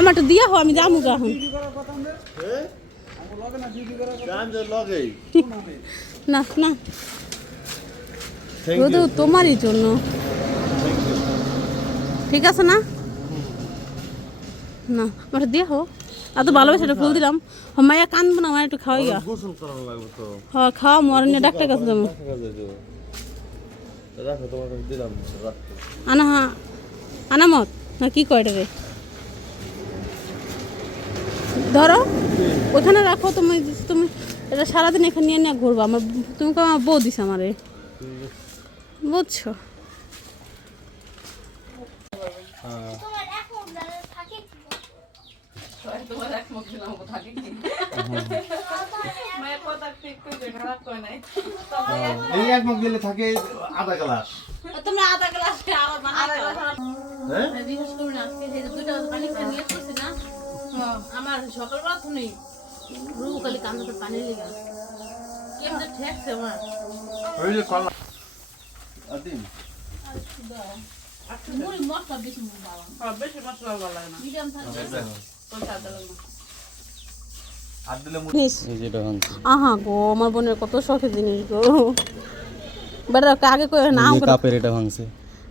আমার তো দিয়া হো আমি যামু এখন। না না। থ্যাংক তোমারই জন্য। ঠিক আছে না? না আমার দিয়া হো এত ভালোবাসা একটা ফুল দিলাম। হ মাইয়া কান্দবো না আমার একটু খাওয়াই গা। হ্যাঁ খাওয়া নিয়ে ডাক্তার কাছে যাব। আনা হা আনামত? না কি কয় রে? ধরো ওখানে রাখো তুমি তুমি এটা সারাদিন এখানে নিয়ে নিয়ে ঘুরবো। আমার তুমি আমার বউ দিস আমারে। বুঝছ? এই এক মগ দিলে থাকে আধা গ্লাস। তোমরা আধা গ্লাস আবার হ্যাঁ? বিশেষ করে আমার সকালবেলা তো নেই। রু খালি কান্দতে পানি লেগে। কেমন ঠেকছে আমার? ওই যে কলা। আদিম। মুড়ি মশলা বেশি বাবা বেশি মশলা ভালো লাগে না। মিডিয়াম থাকবে আহা গো আমার বোনের কত শখের জিনিস গো। বেটা আগে কই না আঙ্গুর কাপের এটা ভাঙছে।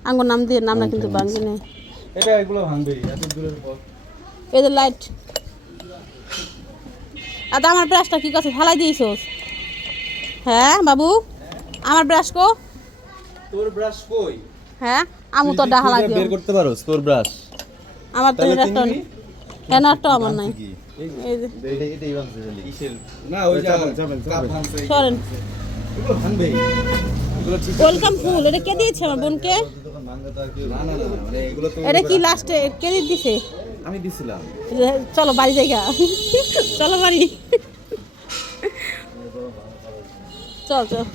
আঙ্গুর নাম দিয়ে নাম না কিন্তু বাঙ্গি নেই এটা এগুলো ভাঙবে এত দূরের পর এই যে লাইট আর আমার ব্রাশটা কি কাছে ফেলাই দিয়েছোস? হ্যাঁ বাবু? আমার ব্রাশ কো? তোর ব্রাশ কই? হ্যাঁ আমু তো ডাহালা দিও। বের করতে পারোস তোর ব্রাশ আমার তো তাহলে একটা কিনবি? হ্যাঁ আমার নাই? এই যে। ভাঙছে না ওই সরেন। ওয়েলকাম ফুল এটা কে দিয়েছে আমার বোনকে? তো মানে তো এটা কি লাস্টে কে দিছে? আমি দিছিলাম। চলো বাড়ি জায়গা চলো বাড়ি। চল চল।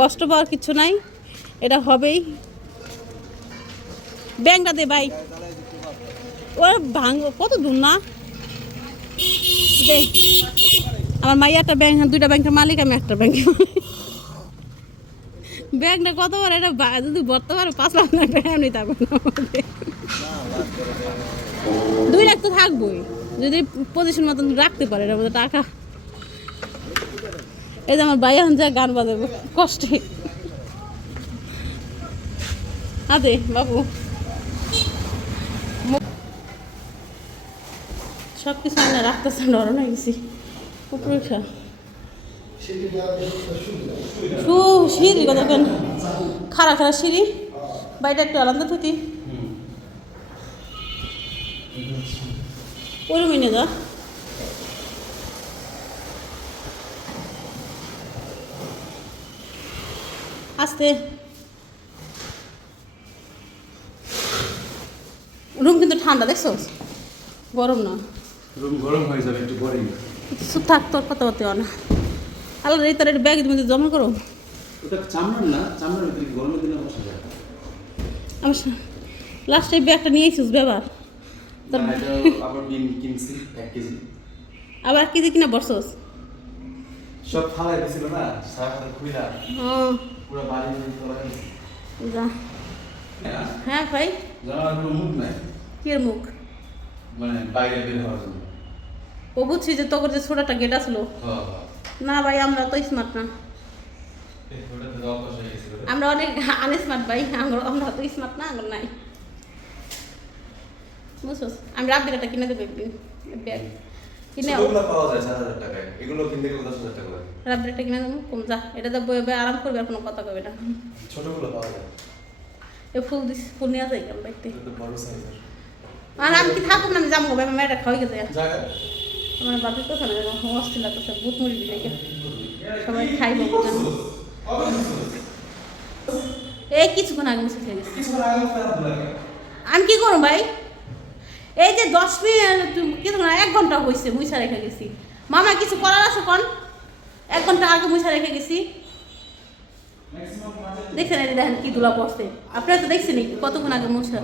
কষ্ট পাওয়ার কিছু নাই এটা হবেই। ব্যাংকটা দে ভাই। ও ভাঙ কত দূর না? আমার মাইয়া একটা ব্যাংক দুইটা ব্যাংকের মালিক আমি একটা ব্যাংকের মালিক। ব্যাংকটা কত বড় এটা যদি পারো পাঁচ লাখ টাকা এমনি না দুই লাখ তো থাকবোই। যদি পজিশন মতন রাখতে পারে এর মধ্যে টাকা। এই যে আমার এখন যা গান বাজাবো, কষ্টে। আদে, বাবু। সব কিছু আমি রাখতেছে, নরম হয়ে গেছি। উপরে খা সিঁড়ি কত কেন? খারা খারা সিঁড়ি? বাইরে একটু আলাদা থাকি ওই রুমে নিয়ে যা। আস্তে। রুম কিন্তু ঠান্ডা দেখছ? গরম না। রুম গরম হয়ে যাবে একটু পরেই। চুপ থাক তোর কথা বলতে না। আলাদা এই তার ব্যাগ মধ্যে জমা করো। আমার লাস্টে এই ব্যাগটা নিয়ে এসিস ব্যবহার আবার কেজি। কিনা বসছোস সব ফালাই দিছিল না সারা খাতা খুইলা। হ্যাঁ পুরো বাড়ি বাড়ি যা। হ্যাঁ ভাই। কোনো মুখ নাই? কি মুখ? মানে বাইরে বের হওয়ার জন্য। ও বুঝছি যে তোর যে ছোটটা গেট আসলো হ্যাঁ না ভাই আমরা তো স্মার্ট না। আমরা অনেক আনস্মার্ট ভাই আমরা আমরা তো স্মার্ট না আমরা নাই। বুঝছস? আমি রাব্বির একটা কিনে দেবো একদিন। ব্যাগ কিনে ছোটগুলো পাওয়া যায় চার হাজার টাকায়। এগুলো কিনতে গেলে দশ হাজার টাকা রাব্বির একটা কিনে দেবো কম যা। এটা তো বয়ে বয়ে আরাম করবে আর কোনো কথা কবে না। ছোটগুলো পাওয়া যায়। এ ফুল দিস নিয়ে যাই আর আমি কি আমি যাব ভাই আমার মেয়েটা খাওয়াই গেছে। জায়গা আমার বাপের কথা না অস্থির লাগতেছে বুট মুড়ি দিলে সবাই খাইব এই কিছুক্ষণ আগে মুছে খেয়ে গেছি। আমি কি করব ভাই? এই যে দশ মিনিট কিছুক্ষণ এক ঘণ্টা হয়েছে মুইসা রেখে গেছি। মামা, কিছু করার আছে কোন? এক ঘণ্টা আগে মুইসা রেখে গেছি। দেখছেন দেখেন কি দুলা বসতে আপনারা তো দেখছেন কতক্ষণ আগে মুছা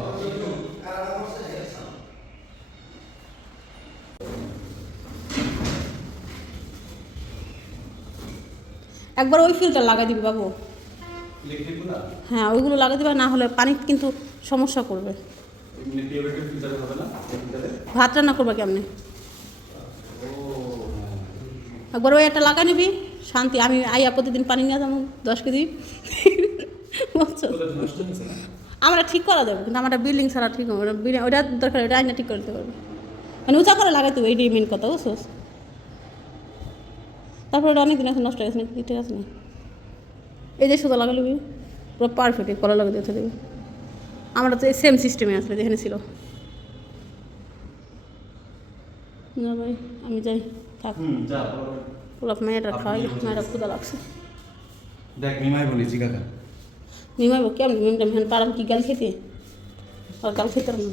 একবার ওই ফিল্টার লাগাই দিবি বাবু। হ্যাঁ ওইগুলো লাগাই দিবা না হলে পানি কিন্তু সমস্যা করবে। ভাত রান্না করবা কেমনে? একবার ওই একটা লাগাই নিবি। শান্তি আমি আইয়া প্রতিদিন পানি নিয়ে যাব দশ কেজি। বুঝছ আমরা ঠিক করা যাবে কিন্তু আমার বিল্ডিং ছাড়া ঠিক হবে ওটা দরকার ওটা আইনা ঠিক করে দিতে পারবে। মানে উঁচা করে লাগাইতে হবে এইটাই মেন কথা বুঝছোস তারপরে ওটা অনেকদিন আছে নষ্ট হয়ে গেছে নাকি ঠিক আছে না? এই যে সুতো লাগালে পুরো পারফেক্ট এই কলা লাগাতে দেবে আমরা তো এই সেম সিস্টেমে আসলে যেখানে ছিল। না ভাই আমি যাই থাক। পুরো মেয়েটা খাওয়াই মেয়েটা ক্ষুদা লাগছে। দেখ মিমাই বলি জিগাকা নিমাইব কেমন? মিমটা মেহন পারাম কি গাল খেতে? আর গাল খেতে না।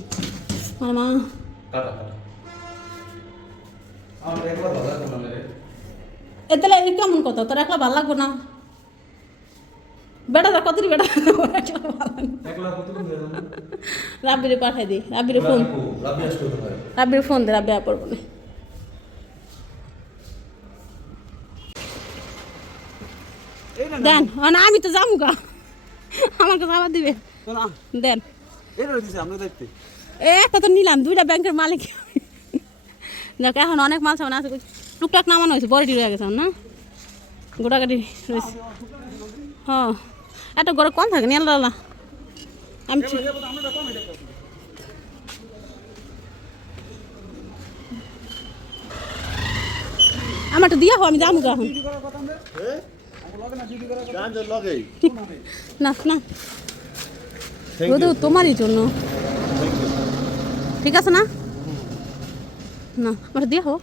আমার মা। কাটা কাটা আমার একবার না রে এই কেমন কথা? তোর একলা ভালো লাগবো না? বেটা কত দেন রাব্বিরে পাঠাই দিই রাব্বিরে ফোন। রাবি আসতে হতে রাব্বিরে ফোন দে রাব্বি আর পড়ব না। দেন মানে আমি তো যাব গা। আমাকে যাবার দিবে। দেন। একটা তো নিলাম দুইটা ব্যাংকের মালিক। দেখ এখন অনেক মাল সামান আছে টুকটাক নামানো হয়েছে বড়টি রয়ে গেছে না? গোটাকাটি রয়েছে। হ্যাঁ। একটা গড়ে কম থাকে নিয়ে আল্লাহ আমি ঠিক- আমারটা দিয়া হো আমি যাব গা এখন। না না। তোমারই জন্য। ঠিক আছে না? না আমার দিয়ে হো।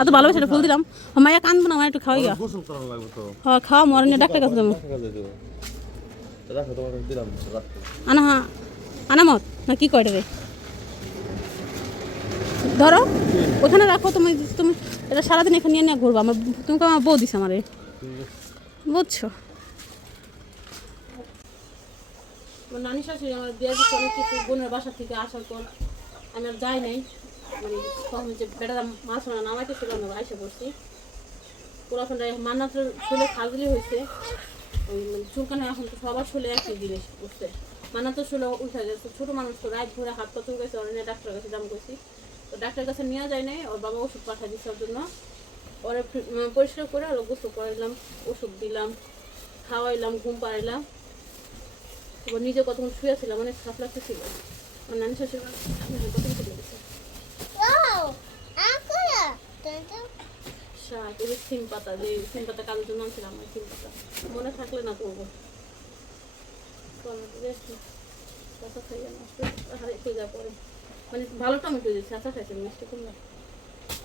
এত ভালোবাসা ফুল দিলাম। মাইয়া কান্দবো না আমার একটু খাওয়াই গা। গোসল করা লাগবে তো। হ্যাঁ খাওয়া মরে নিয়ে ডাক্তার কাছে যাব। দিয়ে আনা হ্যাঁ আনামত না কি কয়টা রে? ধরো ওখানে রাখো তুমি তুমি এটা সারাদিন এখানে নিয়ে নিয়ে ঘুরবো। আমার তুমি আমার বউ দিছে আমারে। বুঝছ? নানি শাশুড়ি আমার বিয়ে দিচ্ছে অনেক কিছু বোনের বাসা থেকে আসার পর আমি আর যাই নাই। মানে তখন যে মাছ না নামাইতে ছিল আমি আইসা পড়ছি। পুরাখানটা মান্নাতের শুলে খালগুলি হয়েছে। ওই মানে চুলকানো এখন তো সবার শুলে একই জিনিস, বুঝতে? মান্নাতের শুলে উঠে গেছে, ছোটো মানুষ তো রাত ভরে হাত পা ওরা নিয়ে ডাক্তারের কাছে দাম করছি তো ডাক্তারের কাছে নেওয়া যায় নাই, ওর বাবা ওষুধ পাঠিয়ে দিচ্ছে ওর জন্য। ওরা পরিষ্কার করে ওরা গোসল করাইলাম, ওষুধ দিলাম, খাওয়াইলাম, ঘুম পাড়াইলাম। এবার নিজে কতক্ষণ শুয়েছিলাম অনেক খারাপ লাগতেছিল। আমার নানি শাশুড়ি কত কিছু লেগেছে Wow! Aqua! Tanto. শাক সিম পাতা, যে সিম পাতা কাজের জন্য আনছিলাম সিম পাতা। মনে থাকলে না করব। বেশি কাঁচা হারে মানে ভালো টমেটো দিয়েছে আচ্ছা খাইছে, মিষ্টি কুমড়া।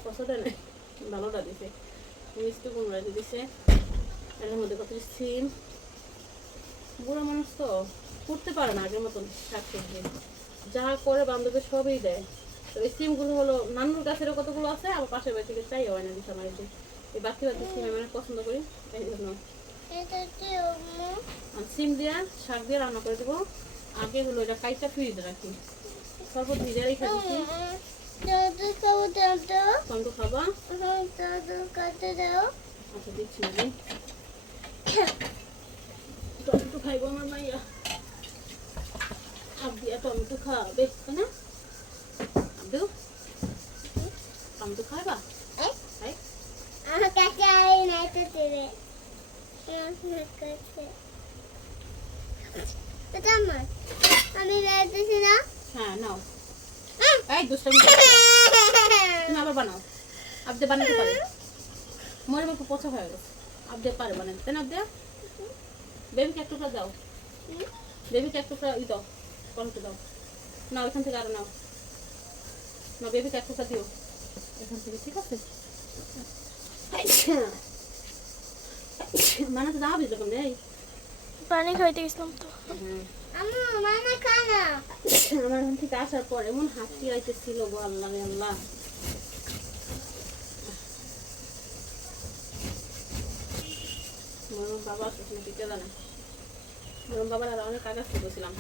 কষাটা নেই ভালোটা দিছে। মিষ্টি কুমড়া দিছে এর মধ্যে কত সিম। বুড়ো মানুষ তো, করতে পারে না আগের মতন শাক সবজি। যা করে বান্ধবের সবই দেয়। তো এই সিমগুলো হলো নানুর গাছেরও কতগুলো আছে আবার পাশের বাড়ি থেকে চাই হয় না দিচ্ছে আমার এই সিম আমি পছন্দ করি এই জন্য। সিম দিয়ে শাক দিয়ে রান্না করে দেবো। আগে হলো এটা কাইটা ফ্রিজে রাখি। তারপর ভিজে রেখে দিচ্ছি খাবা daw. আচ্ছা দিচ্ছি টমেটো খাইবো আমার মাইয়া। আর টমেটো খাবে না? আব্দু টমেটো খাইবা। na ito sila? হ্যাঁ নাও। এই দুষ্টামি তুমি আবার বানাও। আবদে বানাতে পারে। মরে একটু পচা হয়ে গেছে। আবদে পারে বানাতে। তাই না আবদে? বেবিকে এক টুকরা দাও। বেবিকে এক টুকরা ই দাও টমেটো দাও। নাও এখান থেকে আরও নাও। না বেবিকে এক টুকরা দিও এখান থেকে ঠিক আছে বানাতে যাবি যখন নেই পানি খাইতে গেছিলাম তো. আমার এখান থেকে আসার পর এমন হাসি আইতেছিল গো আল্লাহ আল্লাহ মরম বাবা আসলে মরম বাবার আর অনেক কাগজ করেছিলাম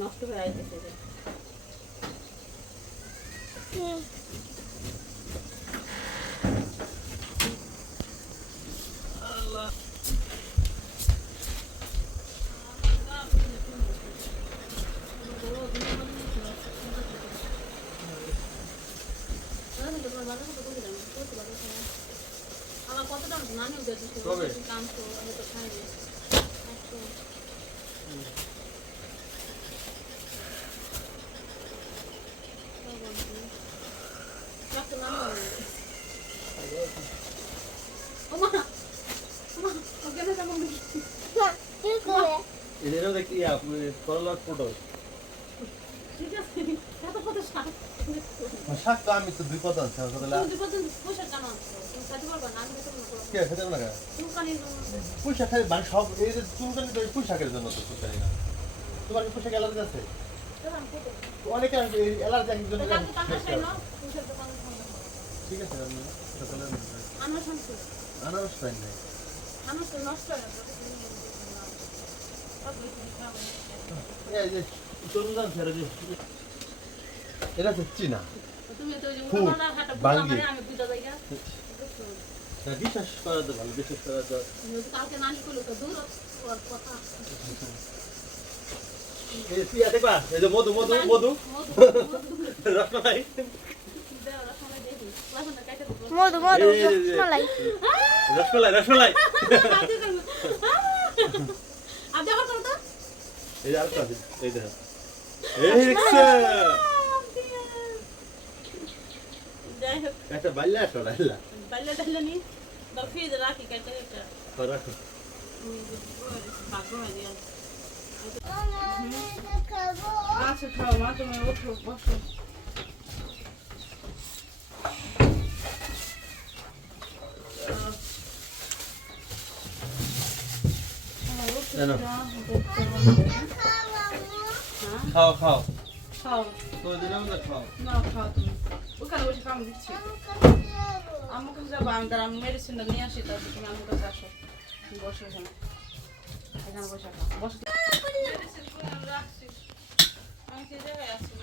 নষ্ট হয়ে আইতেছে কবে এত কত শাক। তো আমি তো দুই আছে পয়সা খাই মানে সব এই যে চুলকানি তো পুঁই শাকের জন্য তো চুলকানি না তোমার কি পুঁই শাক অ্যালার্জি আছে? অনেকে অ্যালার্জি একজন। ঠিক আছে আমি আনারস পাই নাই। এটা ফুল, বাঙ্গি। গা। না বিশ্বাস করা তো ভালো বিশ্বাস করা তো কালকে নানি করল তো দূর কথা। এই পিয়া দেখবা এই যে মধু মধু মধু মধু, মধু। রসমালাই রসমালাই দেখি। রসমালাই কাইটে দেবো। মধু মধু এই, রসমালাই রসমালাই। আর তো তো। এই দেখো এই রিক্সা একটা বাইলা একটা বাইলা বাইলে টাইলে নি। ফ্রিজে রাখি আমি এটা বসো জানো হ্যাঁ খাও খাও খাও তো দিলাম না খাও না খাও তুমি ওখানে বসে কাম দিচ্ছি আমার কাছে যাব আমি তার আমি মেডিসিনটা নিয়ে আসি তারপর তুমি আমার কাছে আসো তুমি বসো এখানে এখানে সেই জায়গায় আছি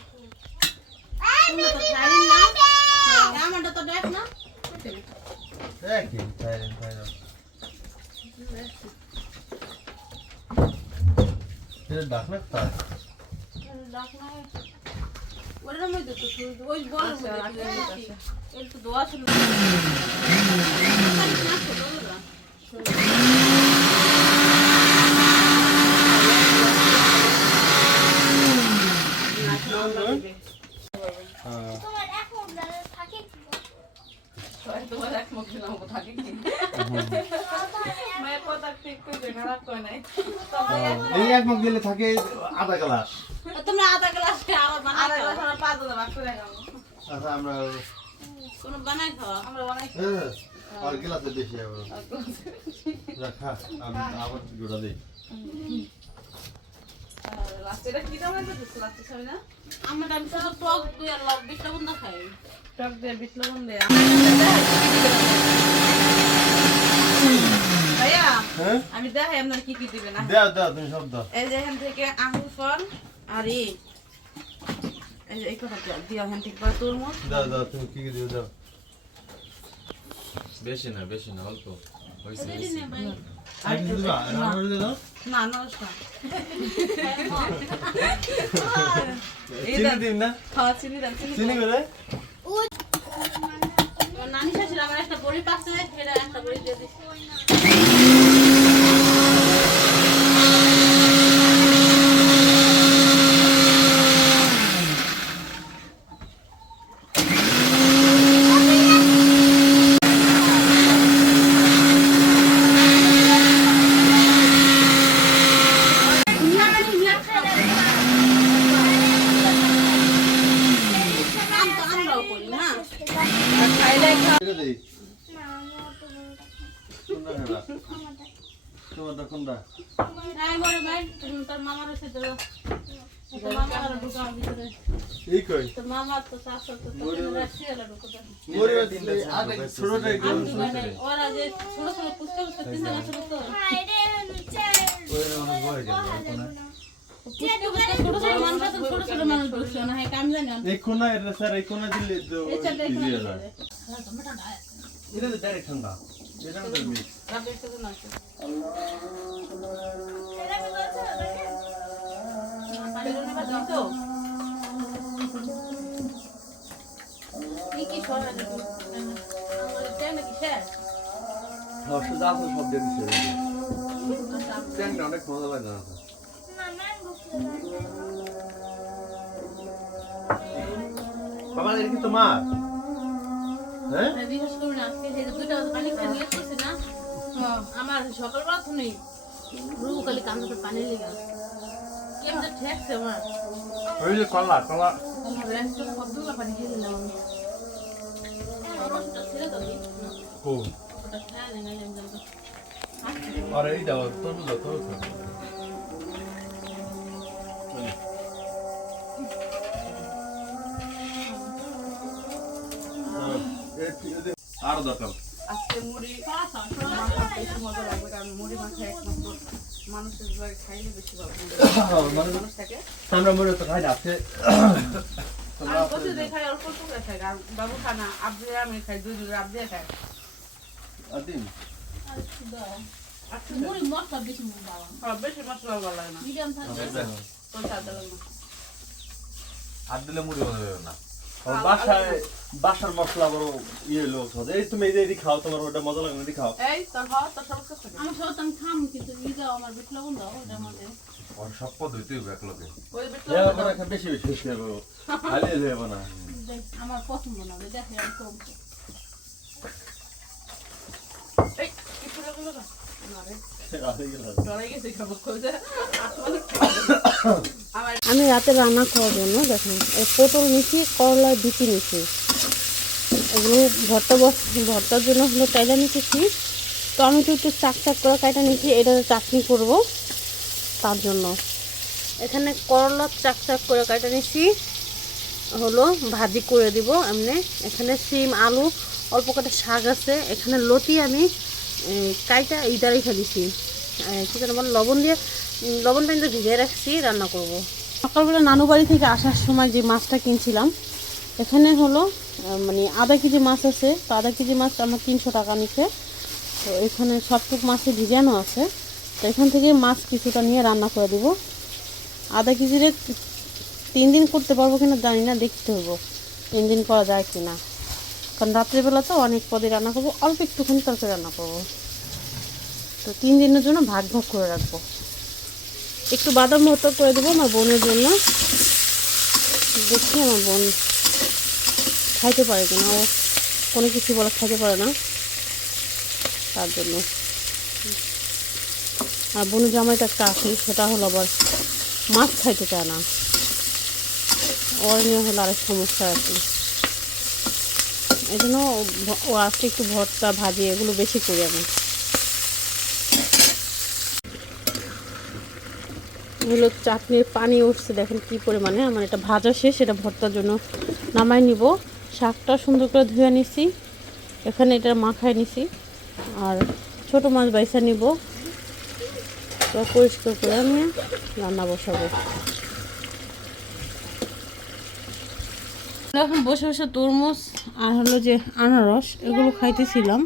তুমি তো ওই মধ্যে এর তো দোয়া ছিল হ্যাঁ তোমার এখন থাকে তোমার এক মুখ দিলাম থাকে কি মায়ের কথা ঠিক করে খারাপ করে নাই এই এক মগ দিলে থাকে আধা গ্লাস। তোমরা আধা গ্লাস আবার বানাই খাও। আমরা পাঁচ দিন বাক করে খাব। আচ্ছা আমরা কোনো বানাই খাওয়া? আমরা বানাই হ্যাঁ আর গ্লাসে বেশি আবার রাখা আমি আবার গোটা দিই। লাস্টে এটা কি দাম আছে লাস্টে ছবি না? আমার আমি টক দুই আর লব বিশটা খাই টক দিয়ে বিট লবণ দিয়ে। ভাইয়া হ্যাঁ? আমি দেখাই আপনার কি কি দিবেন দাও দাও তুমি সব দাও। এই যে এখান থেকে আঙ্গুর ফল আর এই এই যে এই কথা দিয়া এখান থেকে পরে তরমুজ। দাও দাও তুমি কি কি দিও দাও। বেশি না বেশি না অল্প। আর দিবা দাও। না চিনি দিন না? খাওয়া চিনি দেন চিনি চিনি করে নানি শাশুড়ি আমার একটা বড়ি পাচ্ছে সেটা একটা বড়ি দিয়ে দিচ্ছি কাম তো আমরাও করি না এটা দেই কোনটা খাবা তোমারটা কোনটা নাই বড় ভাই তুমি তোর মামার সাথে দাও তোর মামা আর ঢুকাও ভিতরে এই কই? তোর মামা তো শাশুড় তো তোর রাখছি এলা ঢুকো দাও আগে ছোটটা একটু আমি ঢুকাই নাই ওরা যে ছোট ছোট পুষ্কা পুষ্কা তিন জায়গা ছিল তো আরে নিচে ওই না বড় গেল কোনা ছোট ছোট মানুষ ছোট ছোট মানুষ তো তো ঠান্ডা অনেক মজা লাগে না বাবা এটা কি তোমার হ্যাঁ করবি না আজকে যে পানি খেয়ে নিয়ে করছি না আমার সকালবেলা নেই রু খালি কান্দতে পানি লেগে কলা কলা। আরে এই দাও দাও তরমুজ দাও। দরকার। আজকে মুড়ি বেশি মজা লাগবে কারণ মুড়ি মাখা একমাত্র। মানুষের খাইলে বেশি ভালো। মানে মানুষ থাকে। আমরা মনে তো খাই না আজকে খাই অল্প অল্প করে খাই আর বাবু খায় না আব্দুল আমি খাই দুই দুই আদিম? আর মুড়ি মশলা বেশি বাবা বেশি মশলা ভালো লাগে না। মিডিয়াম আর দিলে মুড়ি না। বাসায় বাসার মশলা বড় ইয়ে লোক এই তুমি এই যে খাও তোমার ওটা মজা লাগে না খাও। এই তোর খাওয়া তোর সব কাছে থাকে। সব আমি খাম কিন্তু ই দাও আমার বেশ লবণ দাও ওটার মধ্যে। ওর সব পদ্ধতি এক লোকে ওই বেশি বেশি বেশি বেশি হবে খালি না। আমার পছন্দ না দেখে আমি কম এই কিছু লাগল না রে আমি রাতে রান্না খাওয়ার জন্য, দেখুন পটল নিচ্ছি করলার বিচি নিচ্ছি এগুলো ভর্তা ভর্তার জন্য হলো টাইলা নিতেছি টমেটো একটু চাক চাক করে কাটা নিচ্ছি এটা চাটনি করব তার জন্য। এখানে করলা চাক চাক করে কাটা নিচ্ছি হলো ভাজি করে দিব এমনি। এখানে সিম আলু, অল্প কটা শাক আছে, এখানে লতি আমি কাইটা দিছি এই, কি যেন বলে লবণ দিয়ে উম, লবণটা কিন্তু ভিজিয়ে রাখছি রান্না করব। সকালবেলা নানু বাড়ি থেকে আসার সময় যে মাছটা কিনছিলাম এখানে হলো মানে আধা কেজি মাছ আছে তো আধা কেজি মাছ আমার তিনশো টাকা নিচ্ছে। তো এখানে সবটুক মাছে ভিজানো আছে। তো এখান থেকে মাছ কিছুটা নিয়ে রান্না করে দেবো। আধা কেজিরে তিন দিন করতে পারব কিনা জানি না দেখতে হব। তিন দিন করা যায় কি না কারণ রাত্রিবেলা তো অনেক পদে রান্না করব, অল্প একটুখানি তরকারি রান্না করব। তো তিন দিনের জন্য ভাগ ভাগ করে রাখব। একটু বাদাম ভর্তা করে দেবো আমার বোনের জন্য। দেখি আমার বোন খাইতে পারে কিনা, ও কোনো কিছু বলে খাইতে পারে না। তার জন্য। আর বোনের জামাইটা একটা আছে, সেটা হলো আবার মাছ খাইতে চায় না। ওর নিয়ে হলো আরেক সমস্যা আছে এই জন্য ও- আজকে একটু ভর্তা, ভাজি, এগুলো বেশি করি আমি। হলো চাটনির পানি উঠছে, দেখেন কি পরিমাণে। আমার এটা ভাজা শেষ, এটা ভর্তার জন্য নামাই নিব। শাকটা সুন্দর করে ধুয়ে নিছি। এখানে এটা মাখায় নিছি। আর ছোট মাছ বাইসা নিব। পরিষ্কার করে আমি রান্না বসাবো। এখন বসে বসে তরমুজ আর হলো যে আনারস, এগুলো খাইতেছিলাম।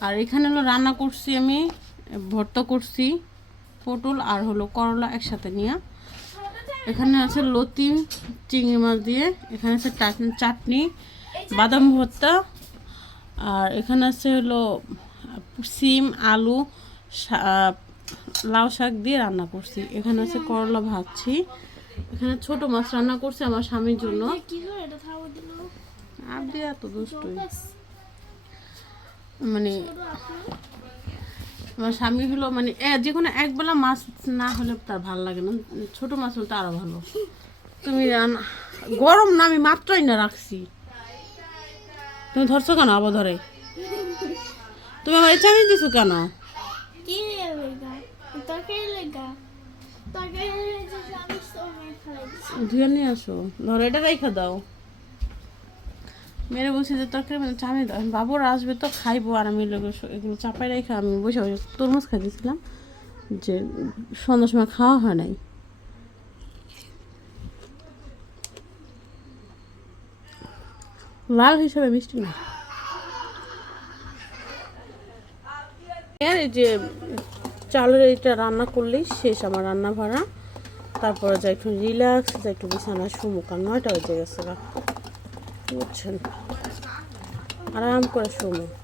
আর এখানে হলো রান্না করছি আমি, ভর্তা করছি, পটল আর হলো করলা একসাথে নিয়ে। এখানে আছে লতি, চিংড়ি মাছ দিয়ে, এখানে আছে চাট- চাটনি, বাদাম ভর্তা, আর এখানে আছে হলো সিম, আলু লাউ শাক দিয়ে রান্না করছি। এখানে আছে করলা ভাজছি। এখানে ছোট মাছ রান্না করছে আমার স্বামীর জন্য। এত মানে আমার স্বামী হলো মানে যে কোনো একবেলা মাছ না হলে তার ভালো লাগে না। ছোট মাছ হলে তো আরও ভালো। তুমি গরম না আমি মাত্রই না রাখছি। তুমি ধরছো কেন আবার ধরে? তুমি আমার চামিয়ে দিছো কেন? কি লেগা? তরকারি লেগা? তরকারি লেগা আমি সময় ফেলে দিচ্ছি ধুয়ে নিয়ে আসো। ধরো, এটা রেখে দাও। মেরে বসে যে তরকারি মানে চামিয়ে দাও। বাবুর আসবে তো খাইবো আর আমি এগুলো চাপাই রেখে আমি বসে বসে তরমুজ খাইতেছিলাম, যে সন্ধ্যার সময় খাওয়া হয় নাই। লাল হিসাবে মিষ্টি না। যে চালের এইটা রান্না করলেই শেষ আমার রান্না ভাড়া তারপরে যা একটু রিল্যাক্স যা একটু বিছানা শুমুক নয়টা বেজে গেছে। বুঝছেন আরাম করে শোমো আমি লুস নিলে